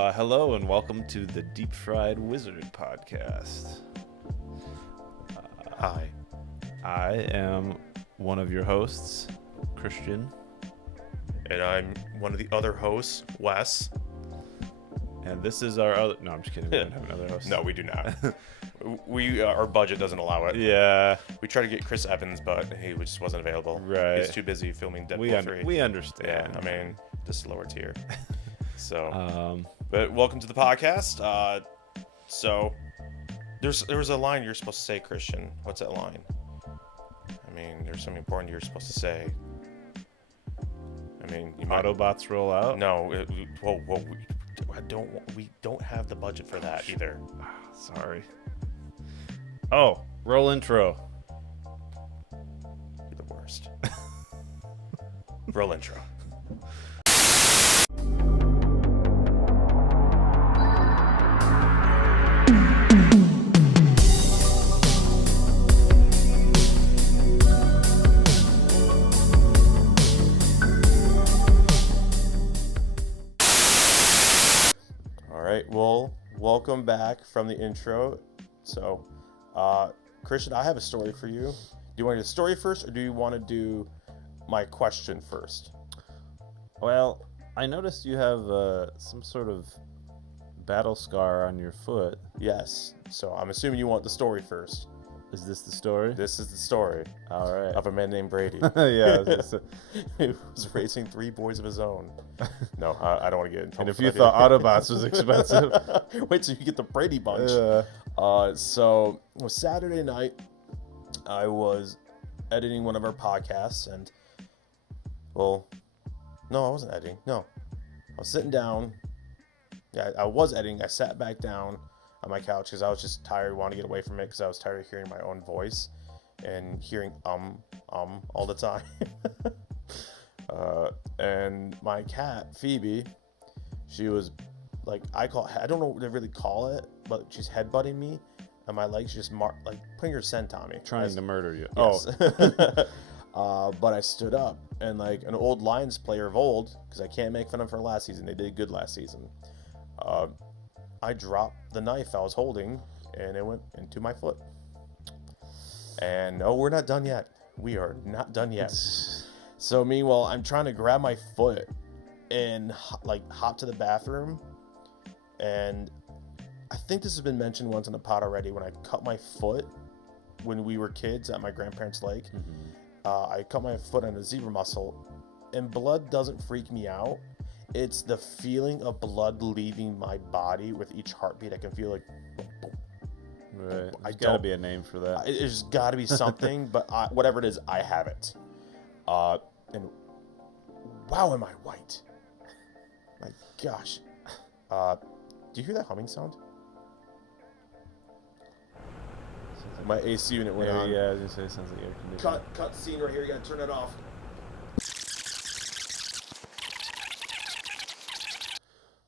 Hello and welcome to the Deep Fried Wizard podcast. Hi. I am one of your hosts, Christian, And I'm one of the other hosts, Wes. and this is our other. No, I'm just kidding. We don't have another host. No, we do not. Our budget doesn't allow it. Yeah, We tried to get Chris Evans, but he just wasn't available. Right. He's too busy filming Deadpool 3. we Yeah, understand. I mean, just lower tier. So, Um, but welcome to the podcast. So there was a line you're supposed to say, Christian. What's that line? I mean, there's something important you're supposed to say. I mean, you might. Autobots roll out. No, we don't have the budget for that either. Sorry. Oh, roll intro. You're the worst. Roll intro. All right. Well, welcome back from the intro. So, Christian, I have a story for you. Do you want to do the story first, or do you want to do my question first? Well, I noticed you have some sort of battle scar on your foot. Yes. So I'm assuming you want the story first. Is this the story? This is the story All right. of a man named Brady. Yeah. Who was raising 3 boys of his own. No, I don't want to get in trouble. And if for you that thought either. Autobots was expensive. Wait till you get the Brady Bunch. Yeah. So it was Saturday night. I was editing one of our podcasts, and no, I wasn't editing. No, I was sitting down. Yeah, I was editing. I sat back down on my couch because I was just tired, wanted to get away from it because I was tired of hearing my own voice and hearing all the time. And my cat Phoebe, she was like, I don't know what to really call it, but she's headbutting me, and my legs just putting her scent on me, Trying to murder you. Yes. But I stood up, and like an old Lions player of old, because I can't make fun of her last season. They did good last season. I dropped the knife I was holding, and it went into my foot. And no, we're not done yet. We are not done yet. So meanwhile, I'm trying to grab my foot and hop to the bathroom. And I think this has been mentioned once in the pod already. When I cut my foot when we were kids at my grandparents' lake, I cut my foot on a zebra mussel, and blood doesn't freak me out. It's the feeling of blood leaving my body with each heartbeat. I can feel like, boom, boom. Right. I There's got to don't- be a name for that. There's got to be something, but whatever it is, I have it. And wow, am I white? My gosh. Do you hear that humming sound? My AC unit went on. Yeah, I was gonna say it sounds like air conditioning. Cut scene right here. You gotta turn it off.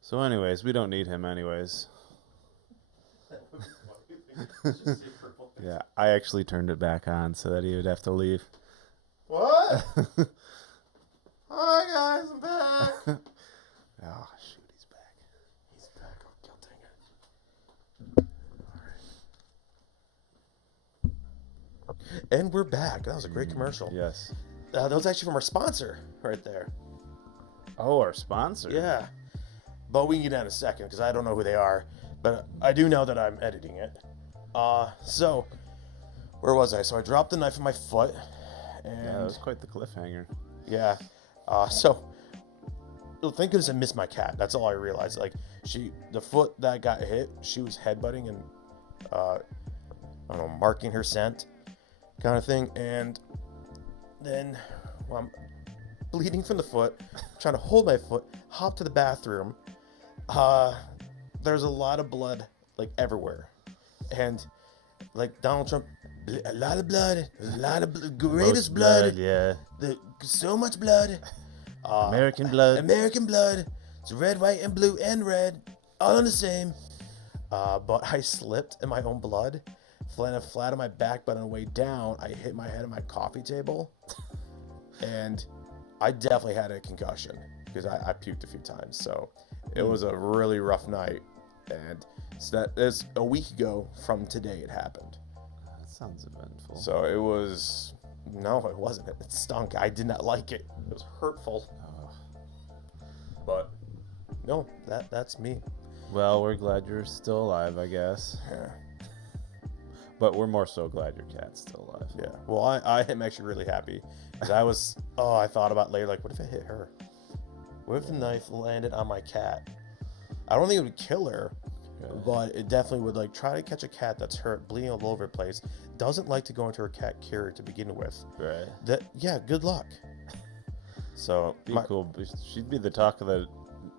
So, anyways, we don't need him, anyways. Yeah, I actually turned it back on so that he would have to leave. What? Hi guys, I'm back. Oh, shoot, he's back. He's back. Oh, God dang it. And we're back. That was a great commercial. Yes. That was actually from our sponsor right there. Oh, our sponsor. Yeah. But we can get that in a second because I don't know who they are. But I do know that I'm editing it. So, where was I? So I dropped the knife in my foot. And Yeah, that was quite the cliffhanger. yeah. So, thank goodness I missed my cat. That's all I realized. Like, the foot that got hit, she was headbutting and, I don't know, marking her scent kind of thing. And then, well, I'm bleeding from the foot, trying to hold my foot, hop to the bathroom. There's a lot of blood, like, everywhere. And, like, Donald Trump, a lot of blood, greatest Most blood. Yeah. So much blood. American blood. American blood. It's red, white, and blue, and red, all in the same. But I slipped in my own blood, landed flat on my back. But on the way down, I hit my head on my coffee table, and I definitely had a concussion because I puked a few times. So It was a really rough night, and so that is a week ago from today it happened. That sounds eventful. So it was no, it wasn't. It stunk. I did not like it. It was hurtful. But no, that's me. Well, we're glad you're still alive, I guess. Yeah. But we're more so glad your cat's still alive. Yeah. Well, I am actually really happy because I thought about later, like, what if it hit her? What if the knife landed on my cat? I don't think it would kill her, but it definitely would, like, try to catch a cat that's hurt, bleeding all over the place, doesn't like to go into her cat carrier to begin with. Right. Good luck. So Be cool. She'd be the talk of the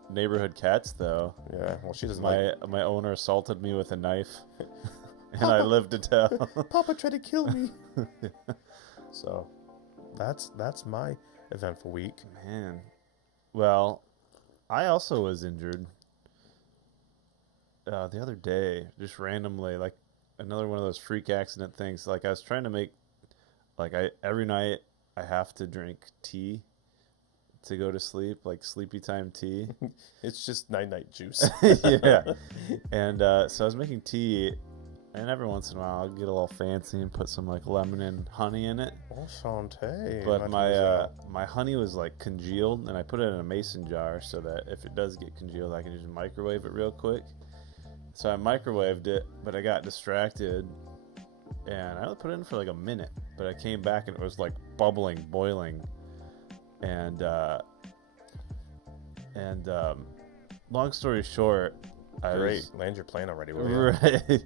neighborhood cats, though. Yeah. Well, she doesn't My owner assaulted me with a knife, and I lived to tell. Papa tried to kill me. So, that's my eventful week. Man. Well, I also was injured the other day, just randomly, like another one of those freak accident things. Like I was trying to make, like every night I have to drink tea to go to sleep, like sleepy time tea. It's just night juice. Yeah. And so I was making tea, and every once in a while I'll get a little fancy and put some like lemon and honey in it. Oh, Shantae. But my honey was like congealed, and I put it in a mason jar so that if it does get congealed, I can just microwave it real quick. So I microwaved it, but I got distracted, and I only put it in for like a minute. But I came back and it was like bubbling, boiling, and long story short, Land your plane already, will you? Right.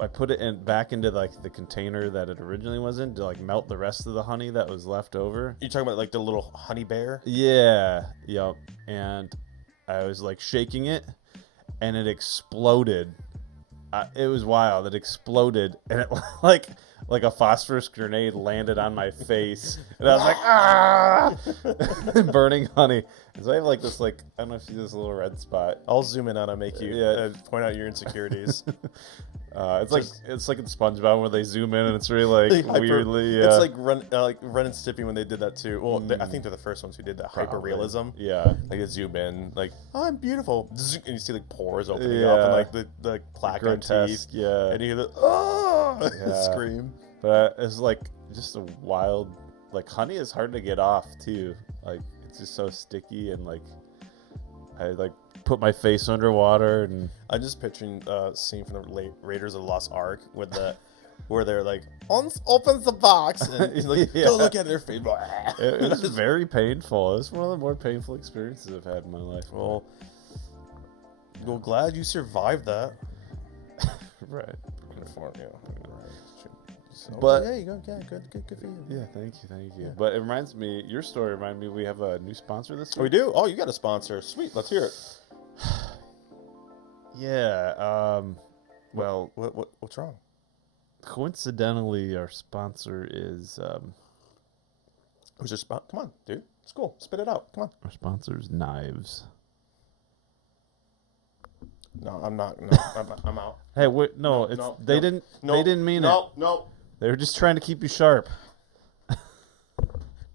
I put it back into like the container that it originally was in to like melt the rest of the honey that was left over. You're talking about like the little honey bear? Yeah. Yep. And I was like shaking it, and it exploded. It was wild. It exploded, and it like a phosphorus grenade landed on my face, and I was like, ah, burning honey. And so I have like this, like, I don't know if you see this little red spot. I'll zoom in on it and make you point out your insecurities. It's like in SpongeBob where they zoom in and it's really like weirdly. It's like Ren and Stimpy when they did that too. Well, I think they're the first ones who did that hyper realism. Yeah, like they zoom in, like, oh, I'm beautiful, and you see like pores opening up and like the plaque on teeth. Yeah, and you hear the scream. But it's like just a wild, like, honey is hard to get off too. Like it's just so sticky, and like I like put my face underwater, and I'm just picturing a scene from the Raiders of the Lost Ark with where they're like, opens the box, and he's like, don't look at their face. It was very painful. It was one of the more painful experiences I've had in my life. Well, glad you survived that. Right. So, but yeah, you go. Yeah, good for you. Yeah, thank you. Yeah. But it reminds me, your story reminded me, we have a new sponsor this week. Oh, we do? Oh, you got a sponsor. Sweet, let's hear it. Yeah. Well, what's wrong? Coincidentally, our sponsor is Who's your sponsor? Come on, dude. It's cool. Spit it out. Come on. Our sponsor is Knives. No, I'm not. No, I'm out. Hey, wait, no, they didn't mean it. No. They were just trying to keep you sharp.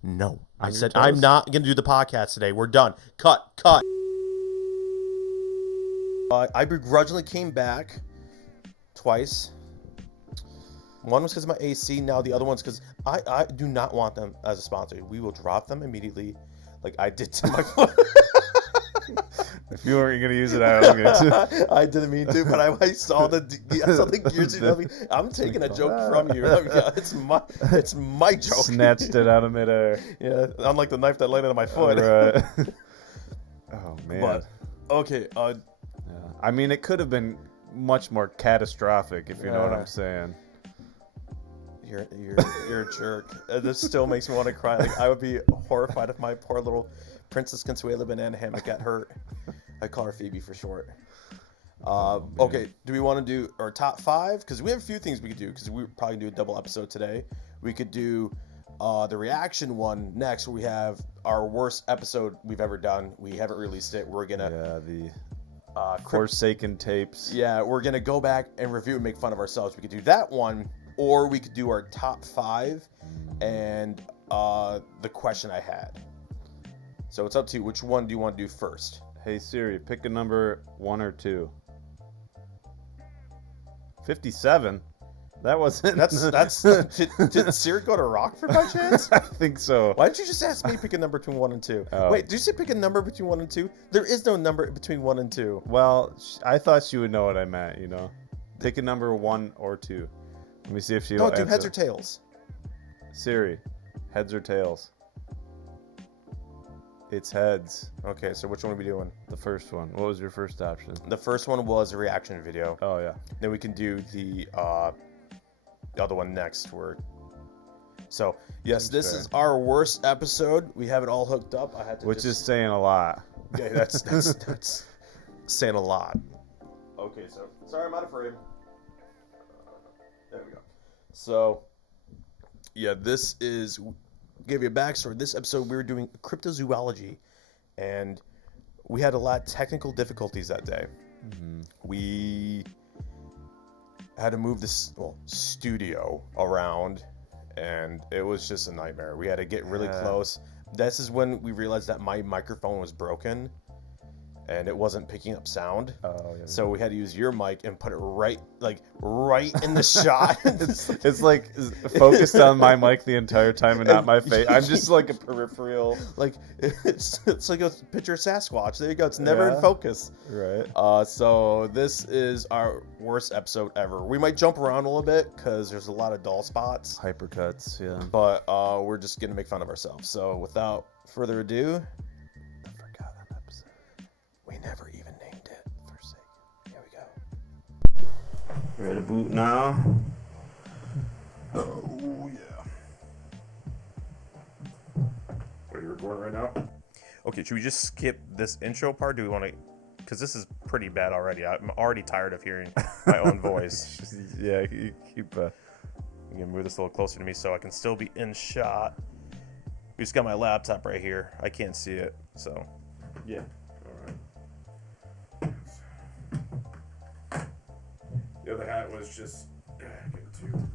No. I said I'm not going to do the podcast today. We're done. Cut. I begrudgingly came back twice. One was because of my AC. Now the other one's because I do not want them as a sponsor. We will drop them immediately, like I did to my foot. If you weren't going to use it, I was going to. I didn't mean to, but I saw the gears. I'm taking a joke from you. It's my joke. Snatched it out of midair. Yeah, unlike the knife that landed on my foot. Right. Oh man. But okay. Yeah. I mean, it could have been much more catastrophic, if you know what I'm saying. You're a jerk. This still makes me want to cry. Like, I would be horrified if my poor little Princess Consuela banana hammock got hurt. I call her Phoebe for short. Okay, do we want to do our top 5? Because we have a few things we could do. Because we probably do a double episode today. We could do the reaction one next, where we have our worst episode we've ever done. We haven't released it. We're gonna the Forsaken tapes. Yeah, we're gonna go back and review and make fun of ourselves. We could do that one, or we could do our top 5 and the question I had. So it's up to you. Which one do you want to do first? Hey Siri, pick a number 1 or 2. 57. That wasn't. That's. Did Siri go to Rockford by chance? I think so. Why didn't you just ask me to pick a number between 1 and 2? Oh. Wait, did you say pick a number between 1 and 2? There is no number between 1 and 2. Well, I thought she would know what I meant. You know, pick a number 1 or 2. Let me see if she. No, will do answer. heads or tails. Siri, heads or tails? It's heads. Okay, so which one are we doing? The first one. What was your first option? The first one was a reaction video. Oh yeah. Then we can do the other one next. So yes, Seems this fair. is our worst episode. We have it all hooked up. I had to. Which just, is saying a lot. yeah, that's saying a lot. Okay, so sorry, I'm out of frame. There we go. So yeah, this is. Give you a backstory. This episode we were doing cryptozoology, and we had a lot of technical difficulties that day. Mm-hmm. We had to move this studio around, and it was just a nightmare. We had to get really close. This is when we realized that my microphone was broken and it wasn't picking up sound. Oh yeah. So we had to use your mic and put it right in the shot. It's like focused on my mic the entire time and not my face. I'm just like a peripheral. Like it's like a picture of Sasquatch. There you go. It's never in Yeah. focus. Right. So this is our worst episode ever. We might jump around a little bit because there's a lot of dull spots, Hypercuts. Yeah. but we're just gonna make fun of ourselves. So without further ado, I forgot that episode. we never even named it. Forsake. Here we go. Ready to boot now? Oh yeah. Are you recording right now? Okay, should we just skip this intro part? Do we want to? Because this is pretty bad already. I'm already tired of hearing my own voice. Yeah. You keep. I'm gonna move this a little closer to me so I can still be in shot. We just got my laptop right here. I can't see it, so Yeah. all right. The other hat was just give it to you.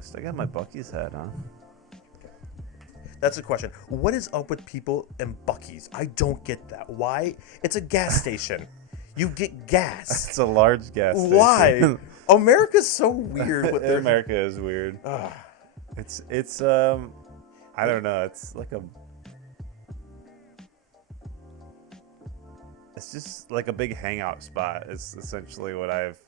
Still got my Bucky's hat on. That's the question. What is up with people in Buc-ee's? I don't get that. Why? It's a gas station. You get gas. It's a large gas station. Why? America's so weird with their America is weird. Ugh. It's I don't know. It's like a. It's just like a big hangout spot. Is essentially what I've.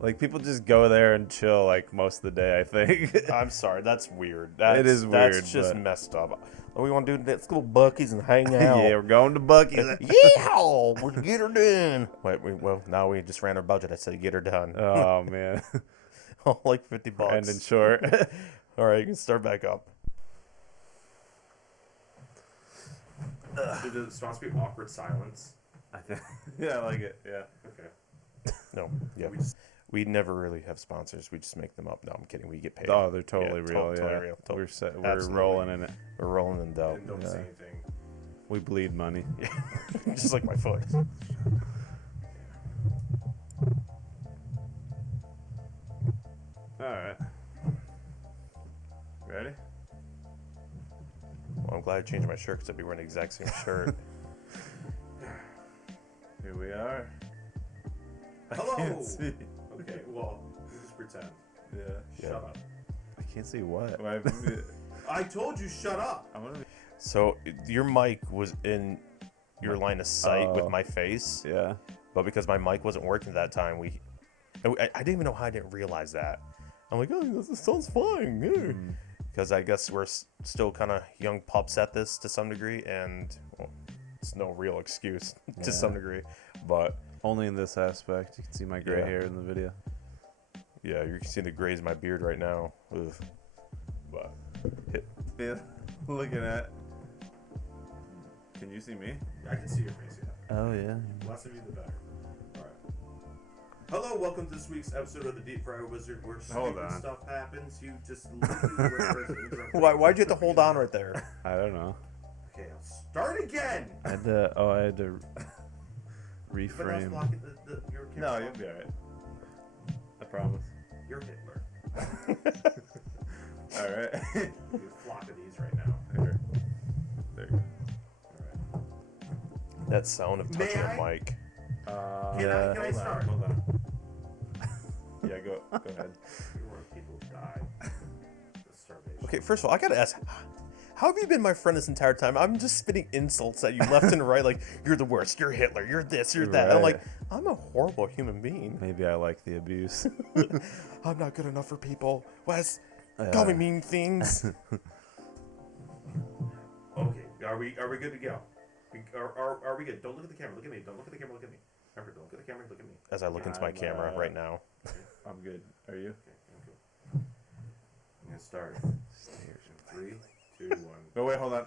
Like people just go there and chill like most of the day. I think. I'm sorry, that's weird. It is weird, That's just but- messed up. What we want to do? Let's go to Buc-ee's and hang out. Yeah, we're going to Bucky's. Yeehaw! We're get her done. Wait, well, now we just ran our budget. I said get her done. Oh man. Like $50. And in short. All right, you can start back up. Is it supposed to be awkward silence? I think. Yeah, I like it. Yeah. Okay. No, yeah. We never really have sponsors. We just make them up. No, I'm kidding. We get paid. Oh, they're totally Yeah, real. totally Yeah. real. We're set, we're Absolutely. rolling in it. We're rolling in dough. don't say anything. We bleed money. Just like my foot. All right. Ready? Well, I'm glad I changed my shirt because I'd be wearing the exact same shirt. Here we are. Hello. I can't see. Okay, well, you just pretend. Yeah. Shut up. I can't see what. I told you shut up. I'm gonna be. So your mic was in your line of sight with Oh. my face, Yeah. but because my mic wasn't working that time, I didn't even know how I didn't realize that. I'm like, oh, this sounds fine. Because I guess we're still kind of young pups at this to some degree, and well, it's no real excuse to some degree. But Only in this aspect. You can see my gray Yeah. hair in the video. yeah, you can see the grays in my beard right now. Ugh. But Yeah. Looking at. Can you see me? I can see your face. Yeah. Oh yeah. Less of you, the better. All right. Hello, welcome to this week's episode of the Deep Fryer Wizard, where Hold stupid on. stuff happens. You just Why'd you have to hold on right there? I don't know. Okay, I'll start again. I had to. Oh, I had to But now it's reframe. blocking your camera. No, you'll be alright. I promise. You're Hitler. All right. You have a flock of these right now. Here. There you go. That sound of touching May a I? mic. Can Yeah. I start? Hold on. Yeah, go ahead. People die. Starvation. Okay, first of all, I gotta ask, how have you been my friend this entire time? I'm just spitting insults at you left and right, like, you're the worst, you're Hitler, you're this, you're that. And I'm like, Right. I'm a horrible human being. Maybe I like the abuse. I'm not good enough for people. Wes, call me mean things. Okay, are we good to go? Are we good? Don't look at the camera. Look at me. Don't look at the camera. Look at me. Remember, don't look at the camera. Look at me. As I look into my I'm, camera right now. I'm good. Are you? Okay, I'm cool. I'm gonna start. 3, 2, 1. No, wait, hold on.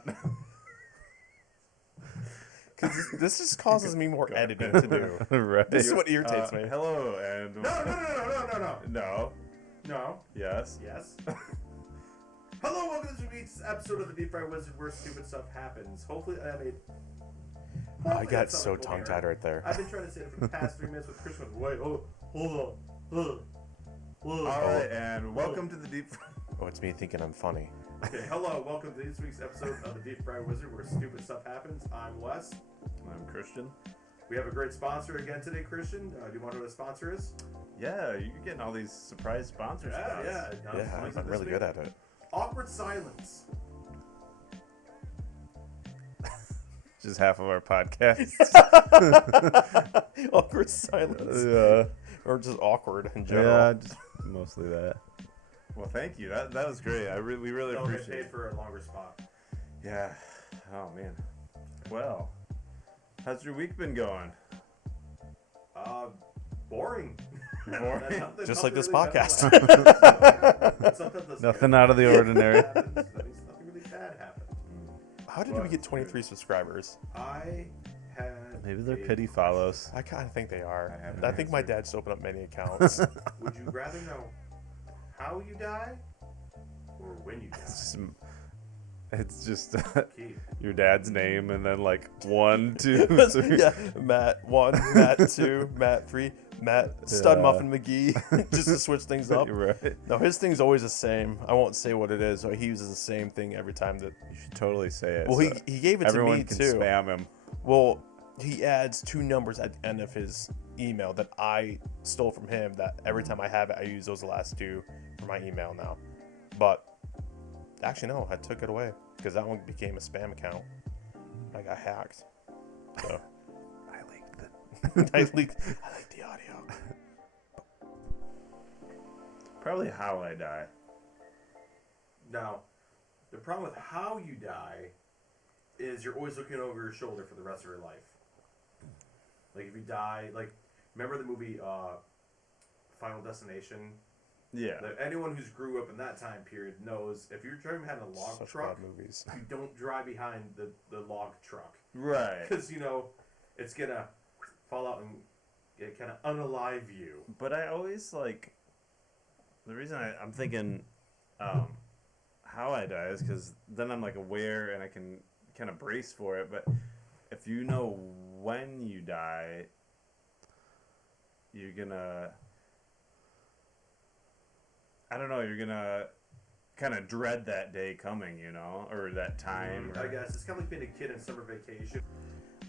Because this just causes me more editing to do. Right. This is what irritates me. Hello, and No. no, No. yes. Yes. Hello, welcome to this week's episode of the Deep Fried Wizard, where stupid stuff happens. Hopefully, I got so tongue-tied right there. I've been trying to say it for the past 3 minutes with Chris. Wait, hold on. All right, and welcome to the deep. Oh, it's me thinking I'm funny. Okay, hello, welcome to this week's episode of the Deep Fried Wizard, where stupid stuff happens. I'm Wes. I'm Christian. We have a great sponsor again today, Christian. Do you want to know what the sponsor is? Yeah, you're getting all these surprise sponsor spots. Yeah. Yeah, I'm really good at it. Awkward silence. Just half of our podcast. Awkward silence. Yeah. Or just awkward in general. Yeah, just mostly that. Well, thank you. That was great. We really Don't get appreciate paid it. for a longer spot. Yeah. Oh man. Well, how's your week been going? Boring. Boring? Just like this Nothing podcast. really Nothing out of the ordinary. Nothing really bad happened. How did we get 23 subscribers? I had. Maybe they're a- pity follows. I kind of think they are. I haven't I think my answered. dad just opened up many accounts. Would you rather know how you die or when you die? It's just Keith. your dad's name and then like 1, 2, 3. Yeah, Matt 1, Matt 2, Matt 3, Matt Stud Yeah. Muffin McGee, just to switch things up. You're right. No, his thing's always the same. I won't say what it is. He uses the same thing every time that. You should totally say it. Well, so he gave it everyone to me can too. spam him. Well, he adds 2 numbers at the end of his email that I stole from him. That every time I have it, I use those last 2 for my email now. But actually, no, I took it away because that one became a spam account. I got hacked. So I linked it. I leaked the audio. Probably how I die. Now, the problem with how you die is you're always looking over your shoulder for the rest of your life. Like if you die, like remember the movie Final Destination? Yeah. Like, anyone who's grew up in that time period knows if you're driving behind a log Such truck, bad movies. you don't drive behind the log truck Right. because it's gonna fall out and kind of unalive you. But I always like the reason I'm thinking how I die is because then I'm like aware and I can kind of brace for it. But if you know when you die, you're gonna, I don't know, you're gonna kind of dread that day coming, or that time. I guess it's kind of like being a kid in summer vacation.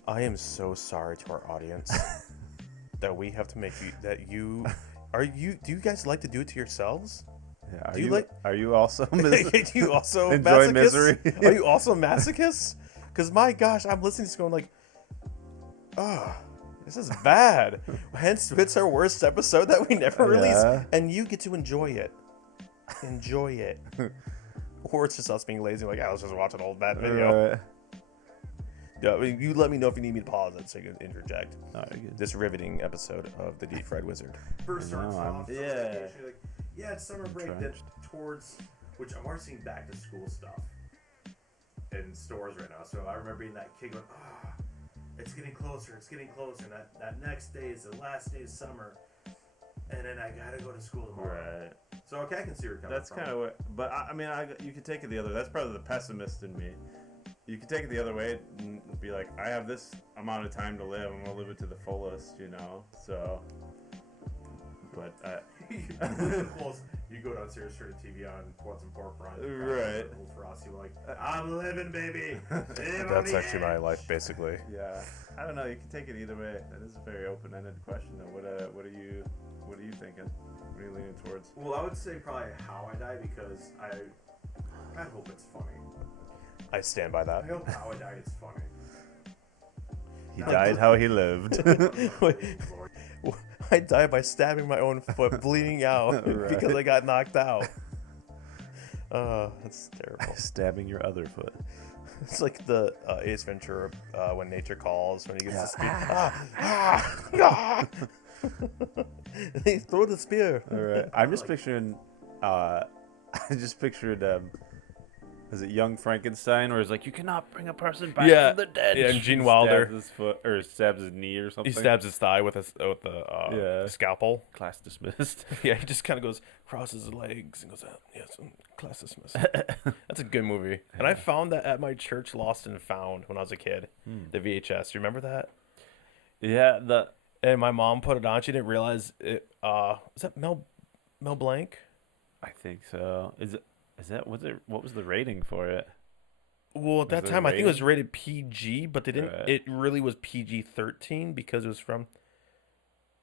I am so sorry to our audience that we have to make you that you are you. Do you guys like to do it to yourselves? Yeah, Do you like- Are you also? Do you also Enjoy masochists? misery? Are you also masochists? Because my gosh, I'm listening to this going like, oh, this is bad. Hence, it's our worst episode that we never release, Yeah. and you get to enjoy it. Enjoy it. Or it's just us being lazy, like, let's just watch an old bad video. Right. Yeah, I mean, you let me know if you need me to pause it so you can interject. Oh, you're good. This riveting episode of the Deep Fried Wizard. First starts No, I'm- off, Yeah. vacation, you're like, yeah, it's summer break. Then Entrenched. towards, which I'm already seeing back to school stuff in stores right now. So I remember being that kid going, it's getting closer, and that next day is the last day of summer, and then I gotta go to school tomorrow. Right. So okay, I can see where you're coming That's from. kind of what, but I mean, you could take it the other. That's probably the pessimist in me. You could take it the other way and be like, I have this amount of time to live. I'm gonna live it to the fullest, So, but You go downstairs, turn the TV on, want some pork rinds. Right. For us, you're like, I'm living, baby. That's actually my life, basically. yeah, I don't know. You can take it either way. That is a very open-ended question, though. What are you thinking? What are you leaning towards? Well, I would say probably how I die because I hope it's funny. I stand by that. I hope how I die is funny. He died how he lived. Wait, I died by stabbing my own foot, bleeding out Right. because I got knocked out. That's terrible. Stabbing your other foot. It's like the Ace Ventura when nature calls, when he gets to speak. They throw the spear. All right. I'm just picturing. I just pictured. Is it Young Frankenstein, where it's like you cannot bring a person back Yeah. from the dead? Yeah, and Gene He Wilder. stabs his foot or stabs his knee or something. He stabs his thigh with a Yeah. scalpel. Class dismissed. Yeah, he just kind of goes, crosses his legs, and goes, yes, class dismissed. That's a good movie. And I found that at my church, Lost and Found, when I was a kid. The VHS. You remember that? Yeah. And my mom put it on. She didn't realize it. Is that Mel Blanc? I think so. Is that what was the rating for it? Well, at that it time, I think it was rated? rated PG, but they didn't. Right. It really was PG-13 because it was from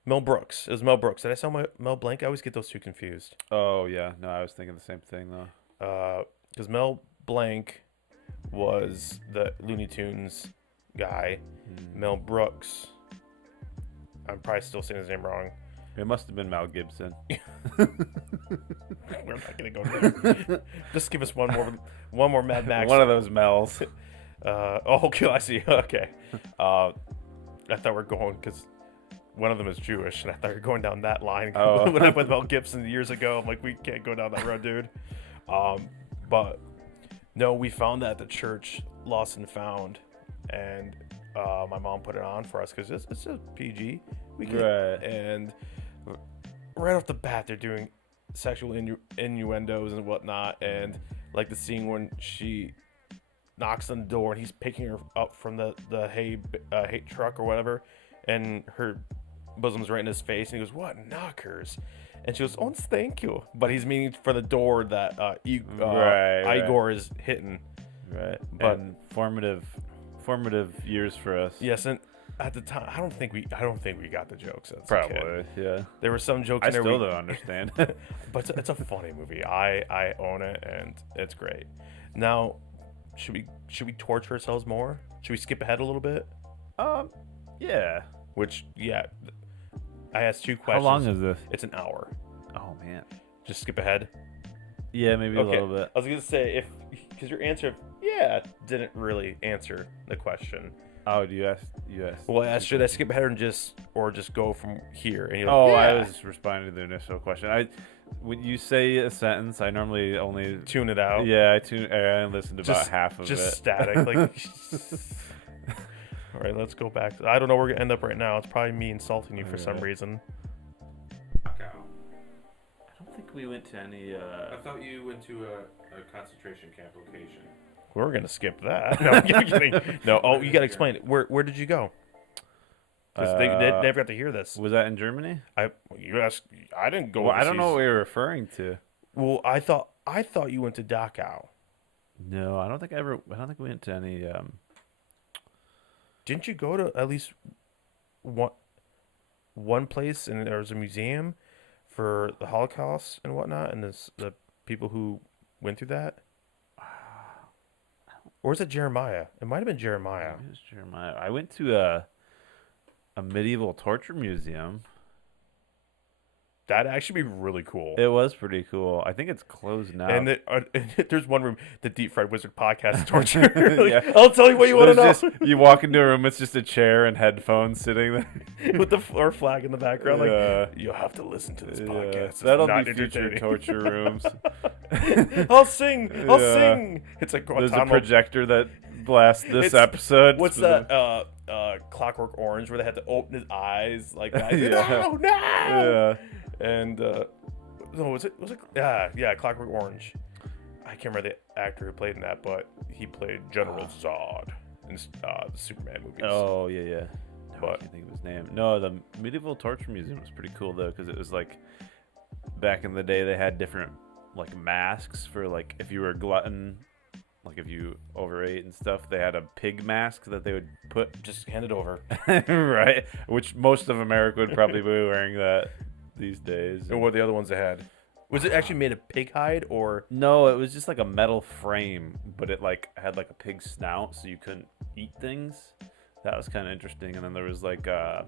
Mel Brooks. It was Mel Brooks. Did I say Mel Blanc? I always get those two confused. Oh yeah, no, I was thinking the same thing though. Because Mel Blanc was the Looney Tunes guy. Mel Brooks. I'm probably still saying his name wrong. It must have been Mel Gibson. We're not gonna go there. Just give us one more Mad Max. One of those Mels. Okay, I see. Okay. I thought we're going because one of them is Jewish, and I thought we were going down that line. Oh. When I with Mel Gibson years ago, I'm like, we can't go down that road, dude. But no, we found that at the church, Lost and Found, and my mom put it on for us because it's just PG. We can, Right. And right off the bat, they're doing sexual innuendos and whatnot, and like the scene when she knocks on the door and he's picking her up from the hay truck or whatever, and her bosom's right in his face, and he goes, "What knockers?" And she goes, "Oh, thank you." But he's meaning for the door that Right. Igor is hitting. Right. But- And formative years for us. Yes, and at the time, I don't think we got the jokes. As a Probably. kid. Yeah. There were some jokes I in there. still don't understand. But it's a funny movie. I own it, and it's great. Now, should we torture ourselves more? Should we skip ahead a little bit? Yeah. Which, yeah, I asked two How questions. long is this? It's an hour. Oh man. Just skip ahead. Yeah, maybe a little bit. I was gonna say because your answer of yeah didn't really answer the question. Oh, do you ask? Well, I asked, should I skip ahead and just go from here? And you're Oh, like, I yeah. was responding to the initial question. When you say a sentence, I normally only Tune it out. I listened to about half of just it. static. Like, all right, let's go back. I don't know where we're gonna end up right now. It's probably me insulting you for some Yeah. reason. Knockout. I don't think we went to any. I thought you went to a concentration camp location. We're gonna skip that. No, I'm kidding. No. Oh, you gotta explain it. Where did you go? Because they never got to hear this. Was that in Germany? You asked. I didn't go. Well, I don't know what overseas. we were referring to. Well, I thought you went to Dachau. No, I don't think we went to any. Didn't you go to at least one place, and there was a museum for the Holocaust and whatnot, and the people who went through that? Or is it Jeremiah? It might have been Jeremiah. Maybe it was Jeremiah. I went to a medieval torture museum. That'd actually be really cool. It was pretty cool. I think it's closed now. And there's one room, the Deep Fried Wizard podcast torture. Like, Yeah. I'll tell you what you want to know. There's just- you walk into a room, it's just a chair and headphones sitting there. With the our flag in the background. Yeah. Like, you'll have to listen to this Yeah. podcast. It's That'll not be future entertaining." torture rooms. I'll sing. I'll Yeah. sing. It's like There's a Guantanamo. projector that blasts this It's- episode. What's that? Clockwork Orange, where they had to open his eyes like that. Yeah. No. Yeah. And no, was it? Yeah, Clockwork Orange. I can't remember the actor who played in that, but he played General Zod in the Superman movies. Oh, yeah. I But can't think of his name. No, the Medieval Torture Museum was pretty cool though, because it was like back in the day they had different like masks for like if you were a glutton, like if you overate and stuff. They had a pig mask that they would put just hand it over. right, which most of America would probably be wearing that these days. And what are the other ones they had? Was it actually made of pig hide or? No, it was just like a metal frame, but it like had like a pig snout, so you couldn't eat things. That was kind of interesting. And then there was like I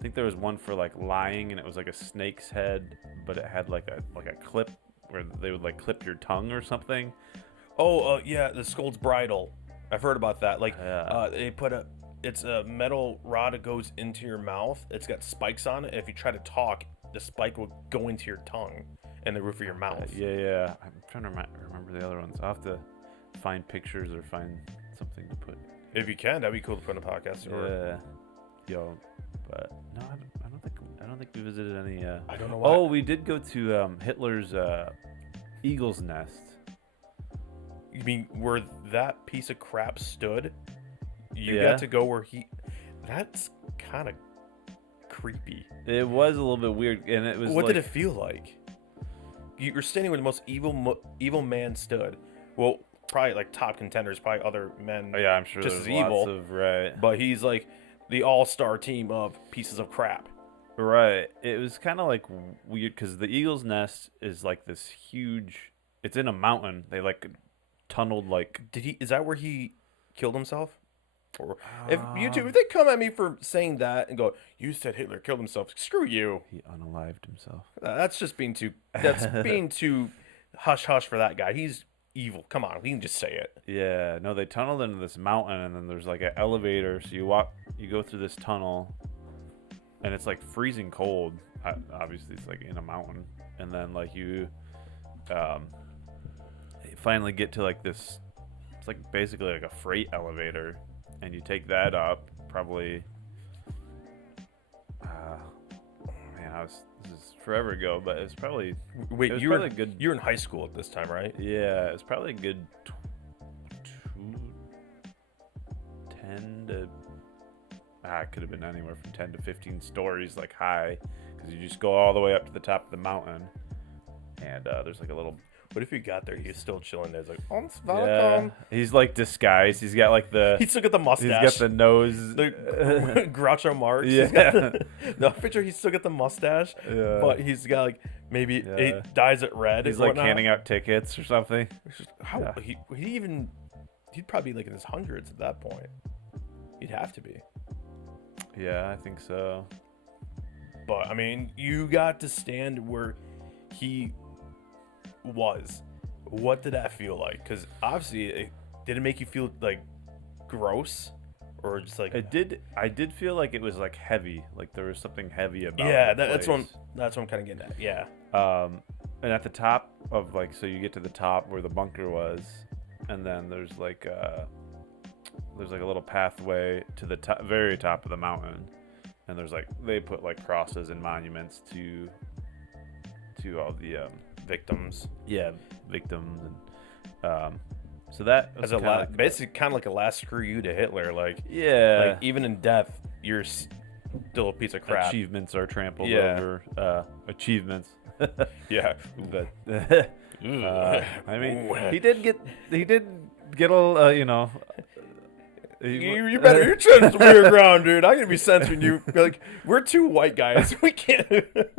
think there was one for like lying, and it was like a snake's head, but it had like a clip where they would like clip your tongue or something. Oh, yeah, the Scold's Bridle. I've heard about that. Like, Yeah. they put it's a metal rod that goes into your mouth. It's got spikes on it, and if you try to talk, the spike will go into your tongue and the roof of your mouth. Yeah. I'm trying to remember the other ones. I'll have to find pictures or find something to put. If you can, that'd be cool to put in a podcast. Or Yeah. Yo, but no, I don't think we visited any. I don't know why. Oh, we did go to Hitler's eagle's nest. You mean where that piece of crap stood? You Yeah. got to go where he. That's kind of creepy. It was a little bit weird, and it was. What like, did it feel like? You were standing where the most evil man stood. Well, probably like top contenders, probably other men. Oh, yeah, I'm sure just there's as lots evil. of right. But he's like the all-star team of pieces of crap. Right. It was kind of like weird because the eagle's nest is like this huge. It's in a mountain. They like tunneled like. Did he? Is that where he killed himself? Or if YouTube, if they come at me for saying that and go, "You said Hitler killed himself," screw you. He unalived himself. That's just being too. That's being too hush hush for that guy. He's evil. Come on, we can just say it. Yeah, no, they tunneled into this mountain, and then there's like an elevator. So you go through this tunnel, and it's like freezing cold. Obviously, it's like in a mountain, and then like you finally get to like this. It's like basically like a freight elevator, and you take that up. Probably, man, this is forever ago, but it's probably. Wait, It was you're probably good. you're in high school at this time, right? Yeah, it's probably a good 10 to it could have been anywhere from 10 to 15 stories like high, because you just go all the way up to the top of the mountain, and there's like a little What if you got there, he's still chilling there? It's like, oh, it's yeah, welcome. he's like disguised. He's got like the He still got the he's mustache. got the nose. the Groucho Marx. Yeah. He's got no picture. He's still got the mustache, Yeah. but he's got like maybe Yeah. it dyes it red. He's and like whatnot. handing out tickets or something. It's just, how Yeah. he'd probably be like in his hundreds at that point. He'd have to be. Yeah, I think so. But I mean, you got to stand where he was. What did that feel like? Because obviously, did it make you feel like gross, or just like It did. I did feel like it was like heavy. Like there was something heavy about. yeah? the That's place. what I'm kind of getting at. Yeah. And at the top of like, so you get to the top where the bunker was, and then there's like a little pathway to the very top of the mountain, and there's like they put like crosses and monuments to all the Victims. victims, and so that was As a kinda cool. basically kind of like a last screw you to Hitler. Like Yeah, even in death, you're still a piece of crap. achievements are trampled Yeah. over. Achievements. Yeah. But I mean, he did get a You better. You're treading some weird ground, dude. I'm gonna be censoring you. Like we're two white guys. We can't.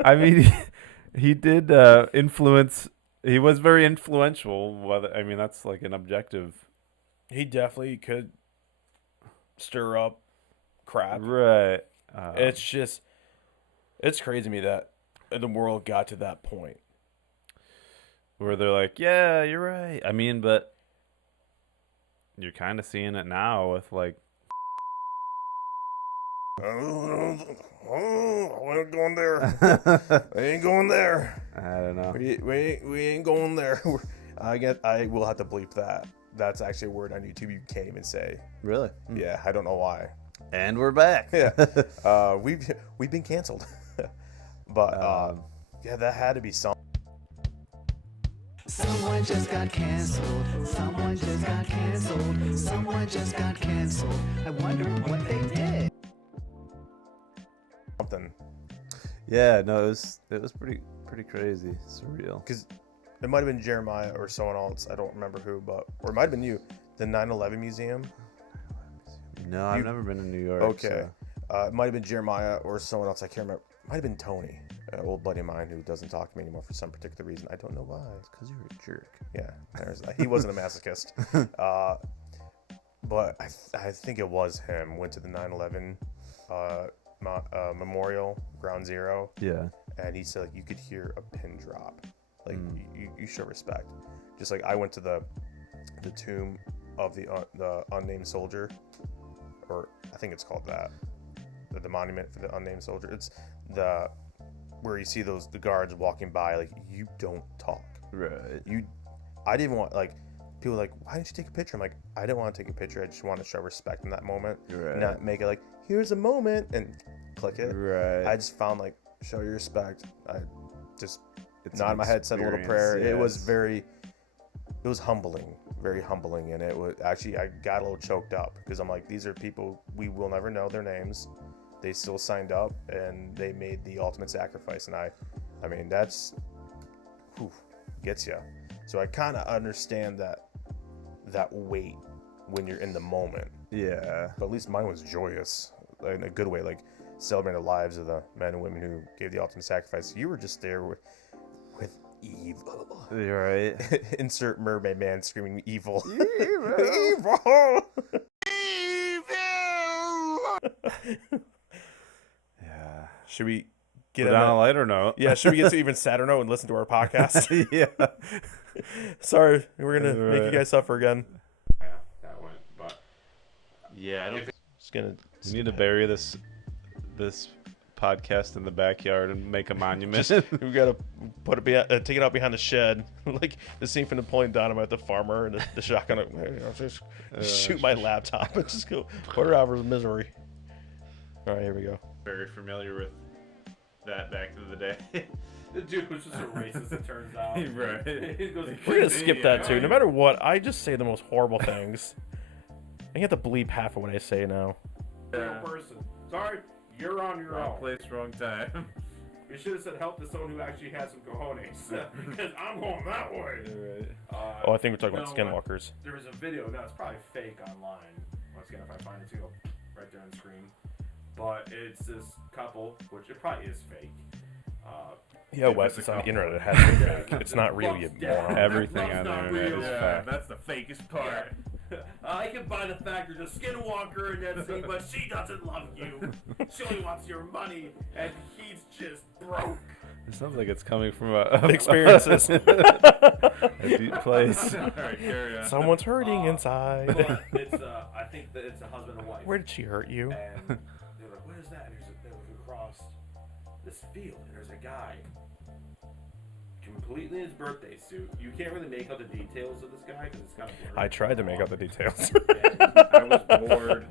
I mean, he did influence. He was very influential. Whether I mean, that's like an objective, He definitely could stir up crap. right? It's just, it's crazy to me that the world got to that point. Where they're like, yeah, you're right. I mean, but you're kind of seeing it now with like, We ain't going there. We ain't going there. I don't know. We ain't going there. I will have to bleep that. That's actually a word on YouTube you can't even say. Really? Yeah, I don't know why. And we're back. Yeah, we've been canceled. But yeah, that had to be something. Someone just got canceled. Someone just got canceled. Someone just got canceled. I wonder what they did. something. Yeah, no, it was pretty crazy, surreal. Because it might have been Jeremiah or someone else. I don't remember who, or it might have been you. The 9/11 Museum. No, I've never been to New York. Okay. So. It might have been Jeremiah or someone else. I can't remember. It might have been Tony, an old buddy of mine who doesn't talk to me anymore for some particular reason. I don't know why. It's because you're a jerk. Yeah, he wasn't a masochist. But I think it was him. Went to the 9/11 memorial, Ground Zero. Yeah. And he said, like, you could hear a pin drop. Like, you show respect. Just like I went to the tomb of the unnamed soldier, or I think it's called that, the monument for the unnamed soldier. It's where you see the guards walking by. Like, you don't talk. Right. I didn't want, like, people were like, why didn't you take a picture? I'm like, I didn't want to take a picture. I just want to show respect in that moment. Right. Not make it like, here's a moment and click it. Right. I just found, like, show your respect. I just It's nodded an my head, said a little prayer. experience, It was humbling, very humbling. And it was actually, I got a little choked up because I'm like, these are people, we will never know their names. They still signed up and they made the ultimate sacrifice. And I mean, that's, gets you. So I kind of understand that weight when you're in the moment. Yeah. But at least mine was joyous, in a good way, like celebrating the lives of the men and women who gave the ultimate sacrifice. You were just there with evil. You're right. Insert mermaid man screaming evil. Evil. Yeah. Should we get Put on a lighter note. Yeah, should we get to even sadder note and listen to our podcast? Yeah. Sorry, we're gonna make you Right. guys suffer again. Yeah, that went. But Yeah, I don't Just gonna. We need to bury this podcast in the backyard and make a monument. We gotta put it take it out behind the shed, like the scene from Napoleon Dynamite, the farmer and the shotgun. I'll just shoot my laptop and just go put her out of misery. All right, here we go. Very familiar with that back in the day. the dude was just a racist, it turns out. Right. He goes, We're gonna skip that too. No matter what, I just say the most horrible things. I have to bleep half of what I say now. Real person. Sorry, you're on your Wrong own. place, wrong time. You should have said help to someone who actually has some cojones. Because I'm going that way. Right. Oh, I think we're talking about No, skinwalkers. There was a video, no, it's probably fake online. Once again, if I find it, too, right there on the screen. But it's this couple, which it probably is fake. Yeah, If Wes, a it's on the couple. internet. It has to be fake. Yeah, It's not real, you love's dead. moron. Everything Love's on the not internet real. is Yeah, fact. That's the fakest part. I can buy the fact there's a skinwalker in that scene, but she doesn't love you. She only wants your money, and he's just broke. It sounds like it's coming from a Experiences. a deep place. Alright, carry on. Someone's hurting inside. But it's I think that it's a husband and wife. Where did she hurt you? And they're like, what is that? And they look across this field, and there's a guy completely in his birthday suit. You can't really make out the details of this guy because it's kind of blurry. I tried to make out the details. I was bored.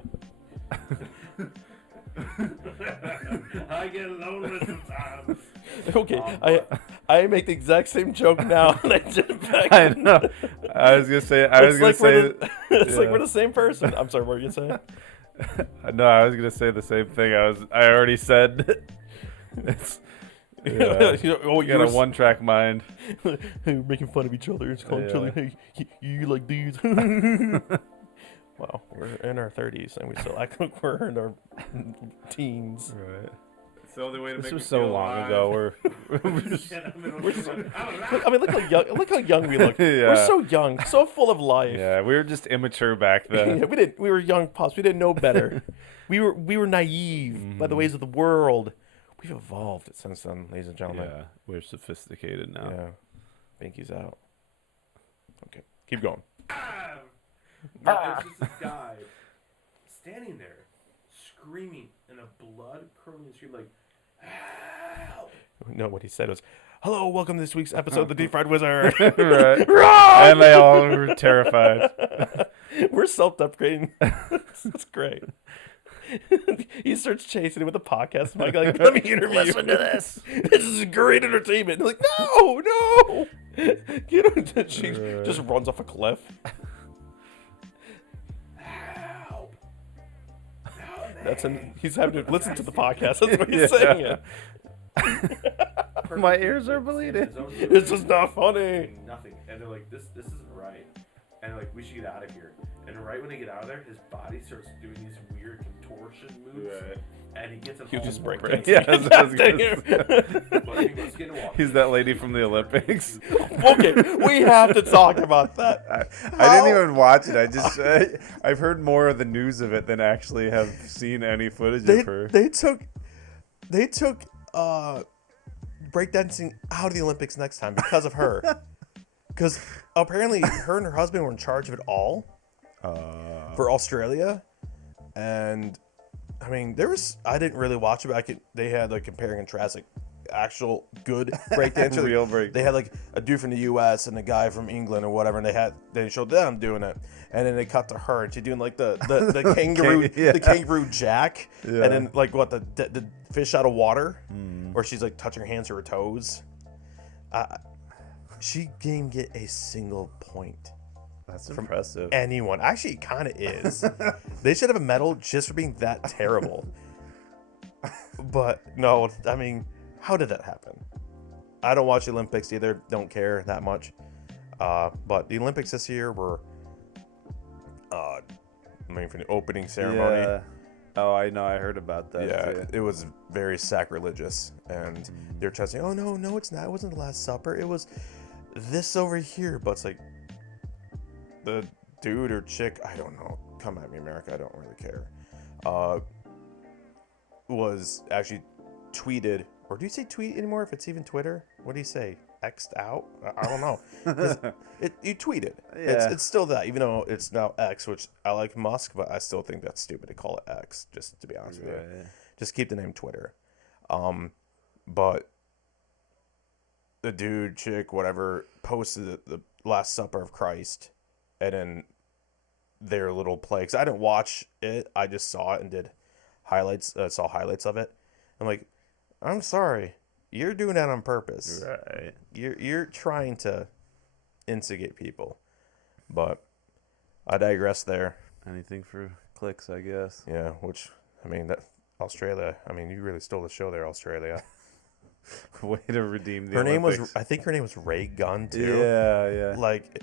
I get lonely sometimes. Okay, I make the exact same joke now that I did back I then. know. I was gonna say. It's like Yeah. we're the same person. I'm sorry, what were you saying? No, I was gonna say the same thing. I already said. It's. Yeah. Oh, You got a one-track mind. Hey, we're making fun of each other. It's called Yeah. chilling. Hey, you like these? Wow, we're in our 30s and we still act like we're in our teens. Right. It's the only way to This make was me so feel long alive. ago. I mean, look how young we look. Yeah. We're so young, so full of life. Yeah, we were just immature back then. Yeah, we were young pups. We didn't know better. we were naive by the ways of the world. We've evolved since then, ladies and gentlemen. Yeah, we're sophisticated now. Yeah. Binky's out. Okay, keep going. No, it's just this guy standing there, screaming in a blood-curdling scream, like, help! No, what he said was, "Hello, welcome to this week's episode of the Deep Fried Wizard." Right. Run! And they all were terrified. We're self-deprecating. That's great. He starts chasing him with a podcast mic, like, let me interview you. Listen to this. This is great entertainment. They're like, no. Get him. She just runs off a cliff. Help! Help He's having to listen to the podcast. That's what he's saying. Yeah. My ears are bleeding. This is not funny. Nothing. And they're like, this isn't right. And like, we should get out of here. And right when they get out of there, his body starts doing these weird contortion moves. Right. And he gets an He'll just break break. Yeah, I was gonna say. But he goes get a walk. He's that lady from the Olympics. Okay, we have to talk about that. I didn't even watch it. I just I've heard more of the news of it than actually have seen any footage of her. They took breakdancing out of the Olympics next time because of her. Because apparently her and her husband were in charge of it all for Australia, and I mean I didn't really watch it, but they had like comparing and contrasting actual good breakdancer. Real break. They had like a dude from the U.S. and a guy from England or whatever, and they showed them doing it, and then they cut to her and she's doing like the kangaroo Yeah. the kangaroo jack, Yeah. and then like what the fish out of water, where she's like touching her hands to her toes. She didn't get a single point. That's impressive. Anyone. Actually, it kind of is. They should have a medal just for being that terrible. But no, I mean, how did that happen? I don't watch the Olympics either. Don't care that much. But the Olympics this year were, I mean, for the opening ceremony. Yeah. Oh, I know. I heard about that. Yeah, too. it was very sacrilegious, and they're trying to say, "Oh no, it's not. It wasn't the Last Supper. It was this over here." But it's like the dude or chick, I don't know. Come at me, America. I don't really care. Was actually tweeted, or do you say tweet anymore? If it's even Twitter, what do you say? X'd out? I don't know. You tweeted. Yeah. It's still that, even though it's now X, which I like Musk, but I still think that's stupid to call it X. Just to be honest with you, Right. just keep the name Twitter. But the dude, chick, whatever, posted the Last Supper of Christ, and then their little play. 'Cause I didn't watch it. I just saw it and did highlights. Saw highlights of it. I'm like, I'm sorry, you're doing that on purpose. Right. You're trying to instigate people. But I digress there. Anything for clicks, I guess. Yeah, which I mean that Australia. I mean, you really stole the show there, Australia. Way to redeem the Her name was, Olympics. I think her name was Ray Gunn too. Yeah. Like,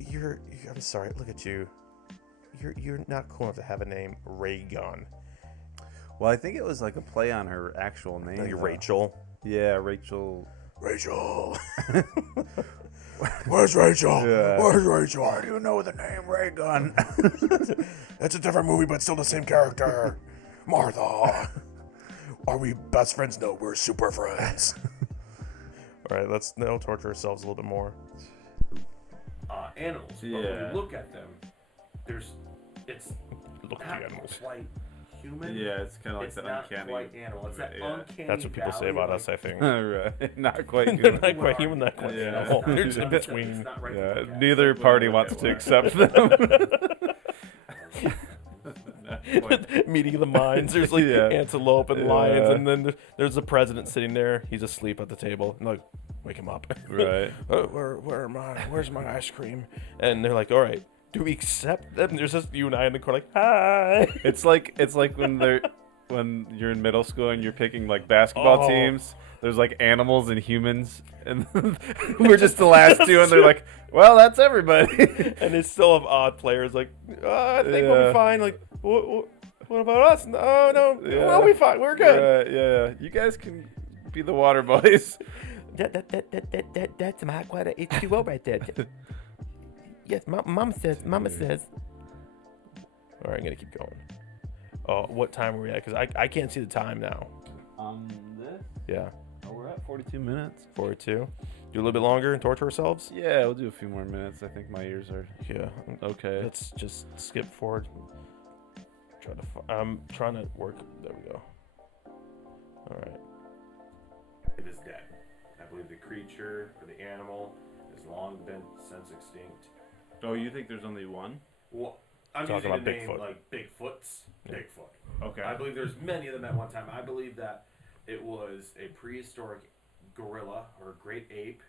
I'm sorry. Look at you. You're not cool enough to have a name Ray Gunn. Well, I think it was like a play on her actual name. Like though. Rachel. Yeah, Rachel. Rachel. Where's Rachel? Yeah. Where's Rachel? How do you know the name Ray Gun? It's a different movie, but still the same character. Martha. Are we best friends? No, we're super friends. All right, let's now torture ourselves a little bit more. Animals. But when Yeah. you look at them, it's Look at not the animals. quite human. Yeah, it's kind of like It's the not uncanny. quite animal. It's that Yeah. uncanny. That's what people say valley, about like, us, I think. Right. Not quite They're good. not quite human, not quite Yeah. animal. They're It's just in not- between. it's not right to Yeah, look at. neither party wants to accept them. Meeting of the minds. There's like Yeah. antelope and lions, Yeah. and then there's the president sitting there. He's asleep at the table. And like, wake him up. Right. Where's my ice cream? And they're like, all right, do we accept them? There's just you and I in the corner, like, hi. It's like when you're in middle school and you're picking like basketball Oh. teams. There's like animals and humans, and we're just the last two, and they're like, "Well, that's everybody." And they still have odd players. Like, I think we'll Yeah. be fine. Like, what about us? No, Yeah. we'll be fine. We're good. Right, yeah. You guys can be the water boys. That's some high quality H2O right there. Yes, Mama says. All right, I'm gonna keep going. What time are we at? Because I can't see the time now. This? Yeah, Oh, we're at 42 minutes. 42. Do a little bit longer and torture ourselves. Yeah, we'll do a few more minutes. I think my ears are Yeah. okay. Let's just skip forward. I'm trying to work. There we go. All right. It is dead. I believe the creature or the animal has long been since extinct. Oh, you think there's only one? Well, I'm Talking using the about name Bigfoot. like Bigfoots. Bigfoot. Okay. I believe there's many of them at one time. I believe that it was a prehistoric gorilla or great ape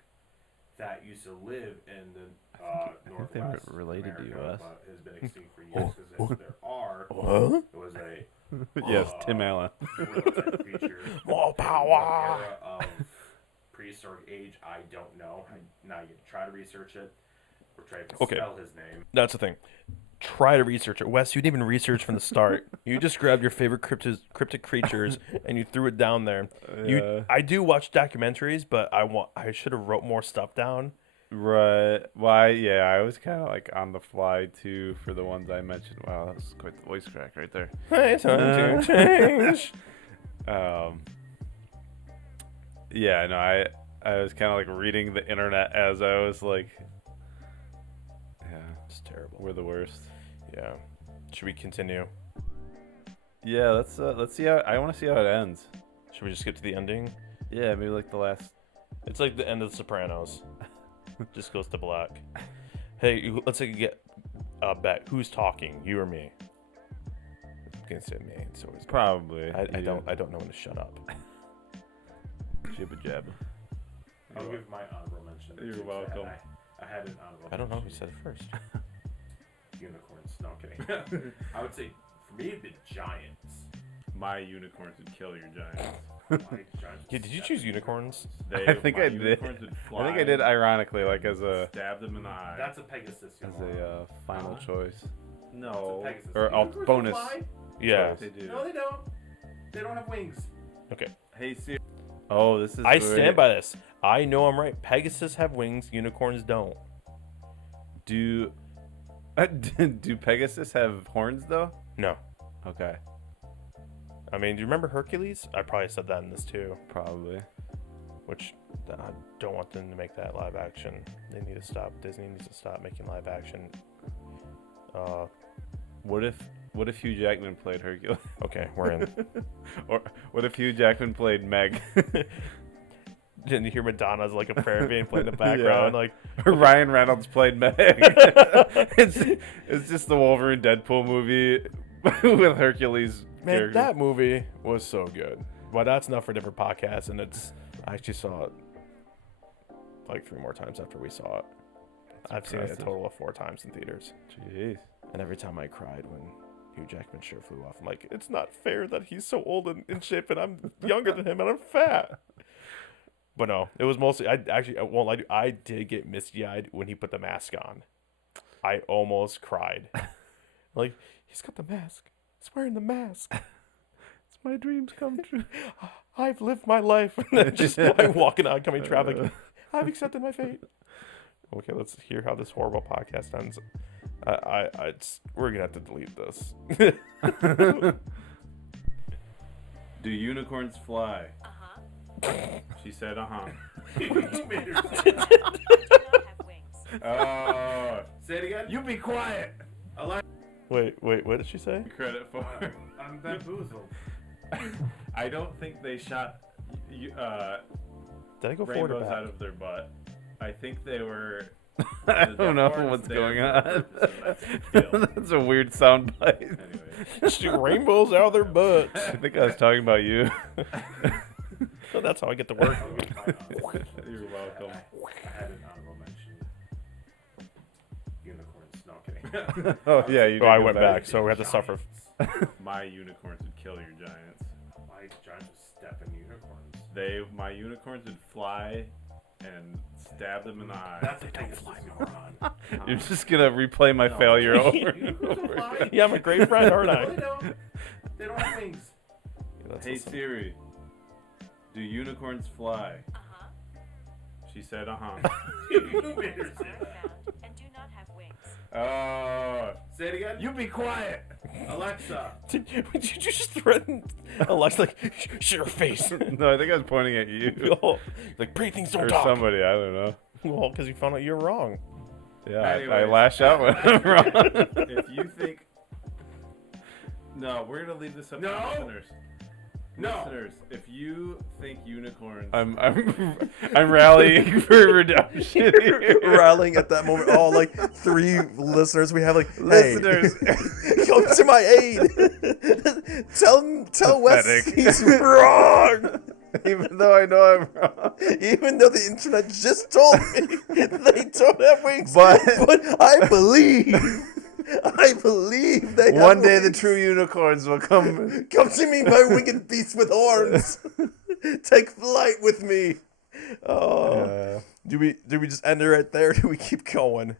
that used to live in the they were northwest related to America, us. but has been extinct for years because there are. Huh? It was a Yes, Tim Allen. Type creature. More What power. era of prehistoric age, I don't know. Now you try to research it or try to Okay. spell his name. That's the thing. Try to research it. Wes, you didn't even research from the start. You just grabbed your favorite cryptic creatures and you threw it down there. I do watch documentaries, but I should have wrote more stuff down. Right. Why? Yeah, I was kind of like on the fly too for the ones I mentioned. Wow, that was quite the voice crack right there. Hey, time to change. Yeah, no, I was kind of like reading the internet as I was like, yeah, It's terrible. we're the worst. Yeah. Should we continue? Yeah, let's see how I want to see how it ends. Should we just skip to the ending? Yeah, maybe like the last. It's like the end of The Sopranos. Just goes to black. Hey, let's say you get a bet. Who's talking? You or me? I'm gonna say me. It's always Probably. I don't know when to shut up. Jibba jab. I'll give my honorable mention. You're too, 'cause welcome. I had an honorable I don't know who mention. said it first. Unicorns. No, I'm kidding. I would say, for me, it'd be giants. My unicorns would kill your giants. Like, giants Yeah, did you choose unicorns? They, I think my I did. unicorns would I think I did fly, ironically, like as a stab them in the eye. That's a Pegasus. you as moron. a final choice. no. That's a Pegasus. Or Unicorns can bonus. fly? Yeah. They do. No, they don't. They don't have wings. Okay. Hey, Siri. Oh, this is. I stand by this. I know I'm right. Pegasus have wings. Unicorns don't. Do do Pegasus have horns though? No. Okay, I mean, do you remember Hercules? I probably said that in this too. probably. Which I don't want them to make that live action. They need to stop. Disney needs to stop making live action. What if Hugh Jackman played Hercules? Okay, we're in. Or what if Hugh Jackman played Meg? Didn't you hear Madonna's like a prayer being played in the background? Yeah. Like, Or Ryan Reynolds played Meg. it's just the Wolverine Deadpool movie with Hercules. man, character. that movie was so good. But that's enough for a different podcast. And I actually saw it like 3 more times after we saw it. I've seen it a impressive. total of 4 times in theaters. Jeez. And every time I cried when Hugh Jackman's shirt flew off, I'm like, it's not fair that he's so old and in shape and I'm younger than him and I'm fat. But no, it was mostly, I won't lie to you, I did get misty-eyed when he put the mask on. I almost cried. Like, he's got the mask. He's wearing the mask. It's my dreams come true. I've lived my life. And then just I'm walking oncoming traffic. I've accepted my fate. Okay, let's hear how this horrible podcast ends. We're gonna have to delete this. Do unicorns fly? Uh-huh. She said, uh-huh. Do not have wings. Oh, Say it again. you be quiet. Wait, what did she say? Credit for. I'm bamboozled. I don't think they shot Did I go forward or rainbows back? out of their butt. I think they were. I the don't know horns what's there going for on. the purpose of that's the That's a weird sound bite. Anyway. Shoot rainbows out of their butts. I think I was talking about you. So that's how I get to work. You're welcome. I had an honorable mention. Unicorns. No, I'm kidding. Oh yeah, you. So did I go went back, so we have to suffer. My unicorns would kill your giants. My giants would step in unicorns. My unicorns would fly and stab them in the eye. That's a Pegasus, you moron. You're just gonna replay my No. failure over. Unicorns don't fly. Yeah, I'm a great friend, aren't No, I? they don't. They don't have wings. Hey Siri, do unicorns fly? Uh-huh. She said, uh-huh. You made her Unicorns say are that. found and do not have wings. Oh, Say it again. you be quiet. Alexa. Did you just threaten Alexa? Like, shut your face. No, I think I was pointing at you Like, pretty things don't or talk. somebody. I don't know. Well, because you found out you're wrong. Yeah, I Anyways. lash out when I'm wrong. If you think. No, we're gonna leave this up No. to listeners. No. Listeners, if you think unicorns. I'm rallying for redemption. here. Rallying at that moment. Oh, like 3 listeners we have, like, Listeners. come to my aid. tell Wes Pathetic. he's wrong. Even though I know I'm wrong. Even though the internet just told me they don't have wings, But- I believe. I believe they One have day the wings. true unicorns will come. Come to me, my winged beast with horns. Take flight with me. Oh, do we just end it right there? Or do we keep going?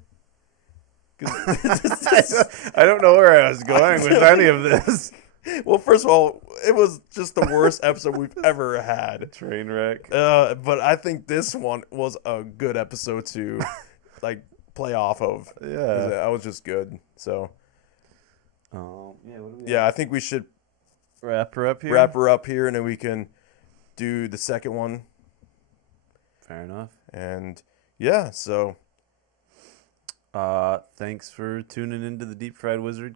'Cause I don't know where I was going with any of this. well, first of all, it was just the worst episode we've ever had. Train wreck. But I think this one was a good episode to like play off of. Yeah. That was just good. So Yeah. What do we yeah, I think we should wrap her up here? wrap her up here, and then we can do the second one. Fair enough. And yeah, so Thanks for tuning into the Deep Fried Wizard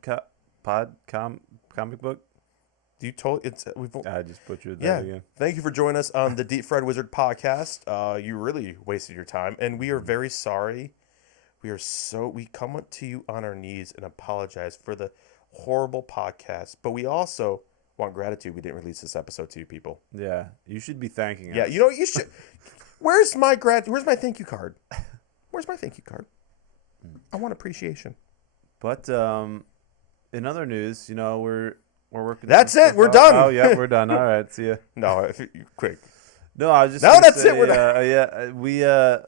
comic book. you told it's we've I just butchered that yeah. again. Thank you for joining us on the Deep Fried Wizard podcast. You really wasted your time, and we are very sorry. We come up to you on our knees and apologize for the horrible podcast, but we also want gratitude. We didn't release this episode to you people. Yeah, you should be thanking Yeah, us. you know what you should. Where's my thank you card? Where's my thank you card? I want appreciation. But in other news, you know, we're working. That's some it, stuff we're out. done. Oh yeah, we're done. All right, see ya. No, quick. No, I was just. No, gonna that's it, say, we're done.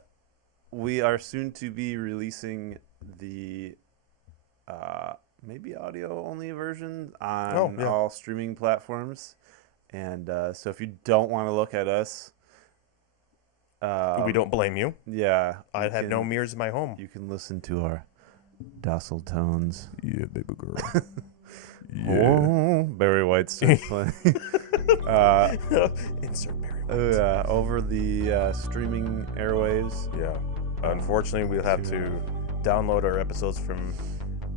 we are soon to be releasing the maybe audio only version on yeah. all streaming platforms, and so if you don't want to look at us, We don't blame you. Yeah, I you have no can- mirrors in my home. You can listen to our docile tones. Yeah, baby girl. Oh, Barry White starts playing. Insert Barry. Over the streaming airwaves. Yeah. Unfortunately, we'll have to download our episodes from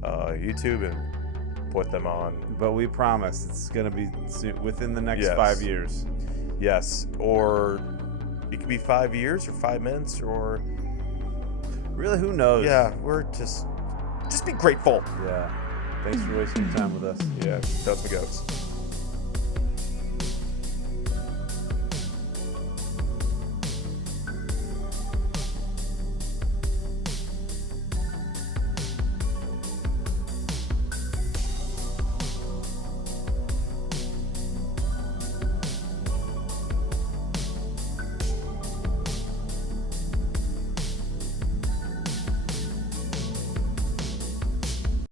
YouTube and put them on. But we promise it's going to be soon, within the next Yes. 5 years. Yes, or it could be 5 years or 5 minutes or Really, who knows? yeah. We're just be grateful. Yeah. Thanks for wasting your time with us. Yeah, that's my goats.